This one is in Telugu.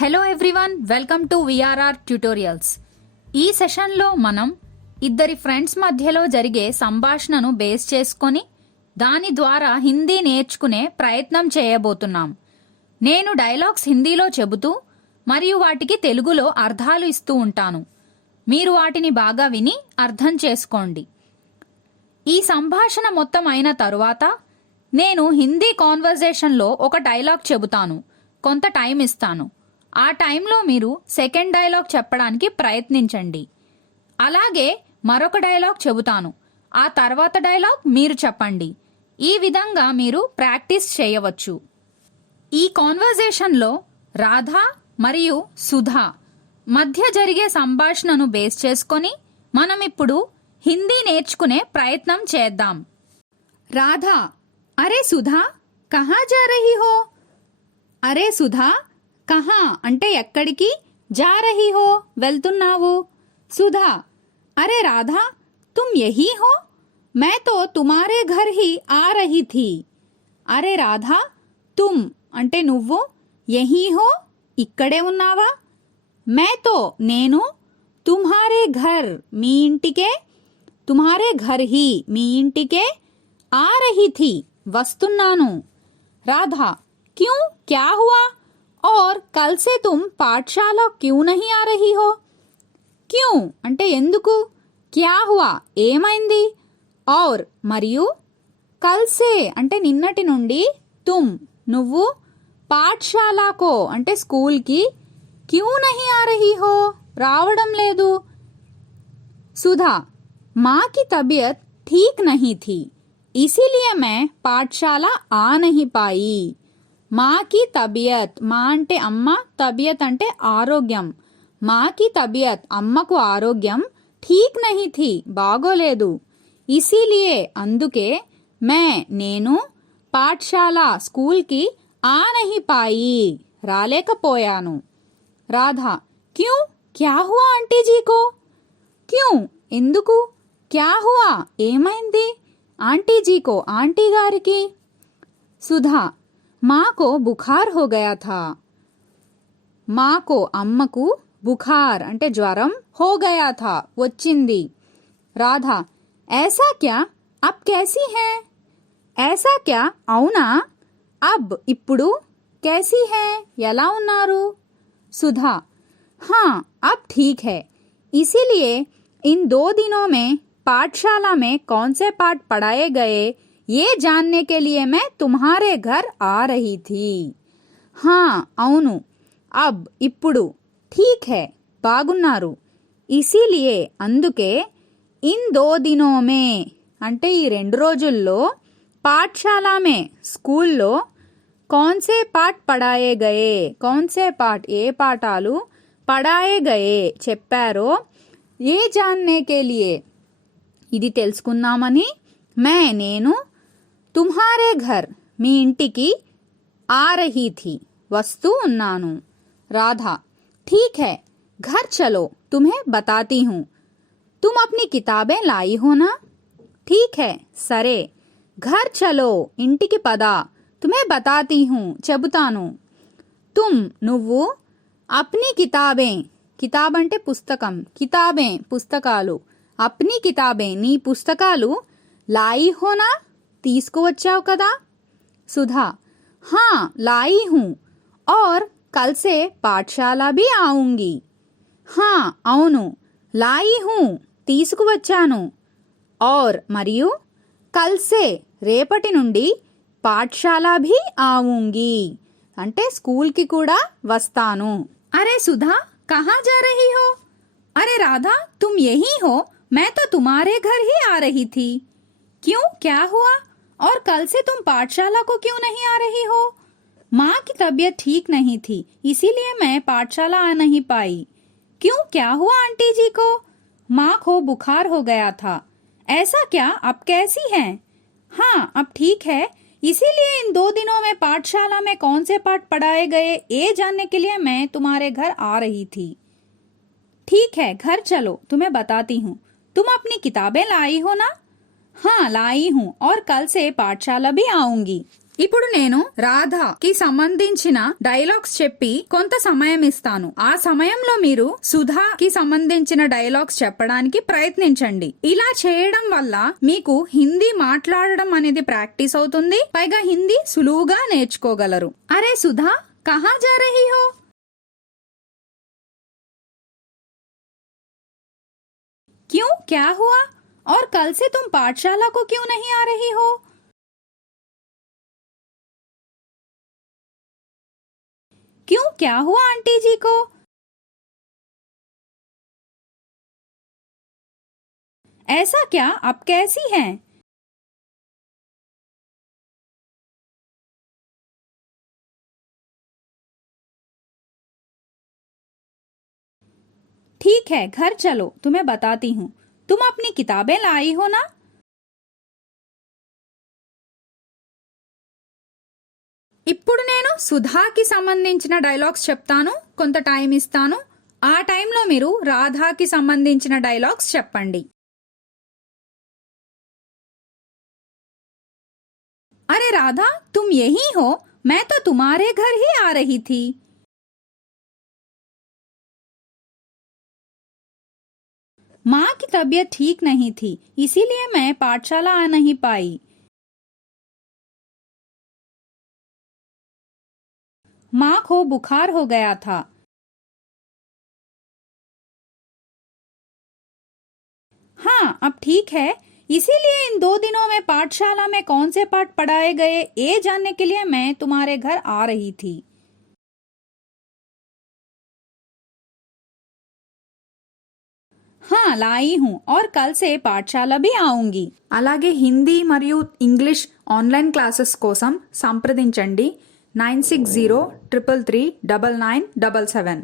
Hello everyone, welcome to VRR tutorials. ఈ సెషన్లో మనం ఇద్దరి ఫ్రెండ్స్ మధ్యలో జరిగే సంభాషణను బేస్ చేసుకొని దాని ద్వారా హిందీ నేర్చుకునే ప్రయత్నం చేయబోతున్నాం. నేను డైలాగ్స్ హిందీలో చెబుతూ మరియు వాటికి తెలుగులో అర్థాలు ఇస్తూ ఉంటాను. మీరు వాటిని బాగా విని అర్థం చేసుకోండి. ఈ సంభాషణ మొత్తం అయిన తరువాత నేను హిందీ కాన్వర్జేషన్లో ఒక డైలాగ్ చెబుతాను, కొంత టైం ఇస్తాను. ఆ టైంలో మీరు సెకండ్ డైలాగ్ చెప్పడానికి ప్రయత్నించండి. అలాగే మరొక డైలాగ్ చెబుతాను, ఆ తర్వాత డైలాగ్ మీరు చెప్పండి. ఈ విధంగా మీరు ప్రాక్టీస్ చేయవచ్చు. ఈ కాన్వర్జేషన్లో రాధా మరియు సుధా మధ్య జరిగే సంభాషణను బేస్ చేసుకొని మనం ఇప్పుడు హిందీ నేర్చుకునే ప్రయత్నం చేద్దాం. రాధా, అరే సుధా, కహా జా రహీ హో? అరే సుధా, కహా అంటే ఎక్కడికి, జా రహీ హో వెళ్తున్నావు. సుధా, అరే రాధా, తుమ్ యహీ హో? मैं तो तुम्हारे घर ही आ रही थी. అరే రాధా, తుమ్ అంటే నువ్వు, యహీ హో ఇక్కడే ఉన్నావా, मैं तो నేను, తుమ్హారే ఘర్ మీ ఇంటికే, తుమ్హారే ఘర్ హీ మీ ఇంటికే, ఆ రహీ థీ వస్తున్నాను. రాధా, क्यों क्या हुआ और कल से तुम पाठशाला क्यों नहीं आ रही हो? क्यों అంటే ఎందుకు, क्या हुआ ఏమైంది, और మరియు कल से అంటే నిన్నటి నుండి, तुम నువ్వు, పాఠశాలకు అంటే స్కూల్కి, क्यों नहीं आ रही हो రావడం లేదు. सुधा, माँ की तबीयत ठीक नहीं थी, इसीलिए मैं पाठशाला आ नहीं पाई. మాకి తబియత్, మా అంటే అమ్మ, తబియత్ అంటే ఆరోగ్యం. మాకి తబియత్ అమ్మకు ఆరోగ్యం, ఠీక్ నహీ థీ బాగోలేదు. ఇసీలియే అందుకే, మే నేను, పాఠశాల స్కూల్కి, ఆ నహీ పాయి రాలేకపోయాను. రాధా, క్యూ క్యా హువా ఆంటీజీకో? క్యూ ఎందుకు, క్యా హువా ఏమైంది, ఆంటీజీకో ఆంటీ గారికి. సుధా, माँ को बुखार हो गया था. माँ को అమ్మకు, బుఖార్ అంటే జ్వరం, हो गया था వచ్చింది. రాధా, ऐसा क्या, अब कैसी है? ऐसा क्या అవునా, అబ్ ఇప్పుడు, कैसी है ఎలా ఉన్నారు. सुधा, हाँ अब ठीक है, इसीलिए इन 2 दिनों में पाठशाला में कौन से पाठ पढ़ाए गए ये जानने के लिए मैं तुम्हारे घर आ रही थी. हाँ అవును, అబ్ ఇప్పుడు, ठीक है బాగున్నారు, ఇసీలియే అందుకే, ఇన్ 2 दिनों में అంటే ఈ 2 రోజుల్లో, పాఠశాల మే స్కూల్లో, కౌన్ సే పాఠ్ పఢాయే గయే కౌన్ సే పాఠ్ ఏ పాఠాలు, పఢాయే గయే చెప్పారో, ఏ జాన్నే కే లియే ఇది తెలుసుకుందామని, మే నేను, తుమ్హారే ఘర్ మీ ఇంటికి, ఆ రహీ థీ వస్తూ ఉన్నాను. రాధా, ठीक है घर चलो तुम्हें बताती हूँ. तुम अपनी किताबें लाई हो ना? ठीक है సరే, घर चलो ఇంటికి పద, तुम्हें बताती हूँ చెబుతాను. తుమ్ నువ్వు, అప్నీ కితాబే కితాబ్ అంటే పుస్తకం, కితాబే పుస్తకాలు, అప్నీ కితాబే నీ పుస్తకాలు, లాయి హోనా తీసుకువచ్చావు కదా. సుధా, हाँ लाई हूँ और कल से पाठशाला भी आऊंगी. हाँ అవును, लाई हूँ తీసుకువచ్చాను, और మరియు, कल से రేపటి నుండి, పాఠశాల भी आऊंगी అంటే స్కూల్కి కూడా వస్తాను. అరే సుధా, कहाँ जा रही हो? अरे राधा, तुम यही हो, मैं तो तुम्हारे घर ही आ रही थी. क्यों क्या हुआ और कल से तुम पाठशाला को क्यों नहीं आ रही हो? माँ की तबीयत ठीक नहीं थी, इसीलिए मैं पाठशाला आ नहीं पाई. क्यों क्या हुआ आंटी जी को? माँ को बुखार हो गया था. ऐसा क्या, अब कैसी हैं? हाँ अब ठीक है, इसीलिए इन 2 दिनों में पाठशाला में कौन से पाठ पढ़ाए गए ये जानने के लिए मैं तुम्हारे घर आ रही थी. ठीक है घर चलो तुम्हें बताती हूँ. तुम अपनी किताबें लाई हो ना? हाँ लाई हूँ और कल से पाठशाला भी आऊंगी. ఇప్పుడు నేను రాధకి సంబంధించిన డైలాగ్స్ చెప్పి కొంత సమయం ఇస్తాను. ఆ సమయంలో మీరు సుధాకి సంబంధించిన డైలాగ్స్ చెప్పడానికి ప్రయత్నించండి. ఇలా చేయడం వల్ల మీకు హిందీ మాట్లాడడం అనేది ప్రాక్టీస్ అవుతుంది. పైగా హిందీ సులువుగా నేర్చుకోగలరు. అరే సుధా, కహా జా రహీ హో? क्यों, क्या हुआ? और कल से तुम पाठशाला को क्यों नहीं आ रही हो? क्यों, क्या हुआ आंटी जी को? ऐसा क्या, अब कैसी हैं? ठीक है, घर चलो, तुम्हें बताती हूँ. तुम अपनी किताबें लाई हो ना? ఇప్పుడు నేను సుధాకి సంబంధించిన డైలాగ్స్ చెప్తాను, కొంత టైం ఇస్తాను. ఆ టైంలో మీరు రాధాకి సంబంధించిన డైలాగ్స్ చెప్పండి. अरे राधा, तुम यही हो? मैं तो तुम्हारे घर ही आ रही थी. माँ की तबीयत ठीक नहीं थी, इसीलिए मैं पाठशाला आ नहीं पाई. माँ को बुखार हो गया था. हाँ, अब ठीक है. इसीलिए इन 2 दिनों में पाठशाला में कौन से पाठ पढ़ाए गए ये जानने के लिए मैं तुम्हारे घर आ रही थी. हाँ, लाई हूँ और कल से పాఠశాల भी आऊंगी. అలాగే హిందీ మరియు ఇంగ్లీష్ ఆన్లైన్ క్లాసెస్ కోసం సంప్రదించండి 9603339977.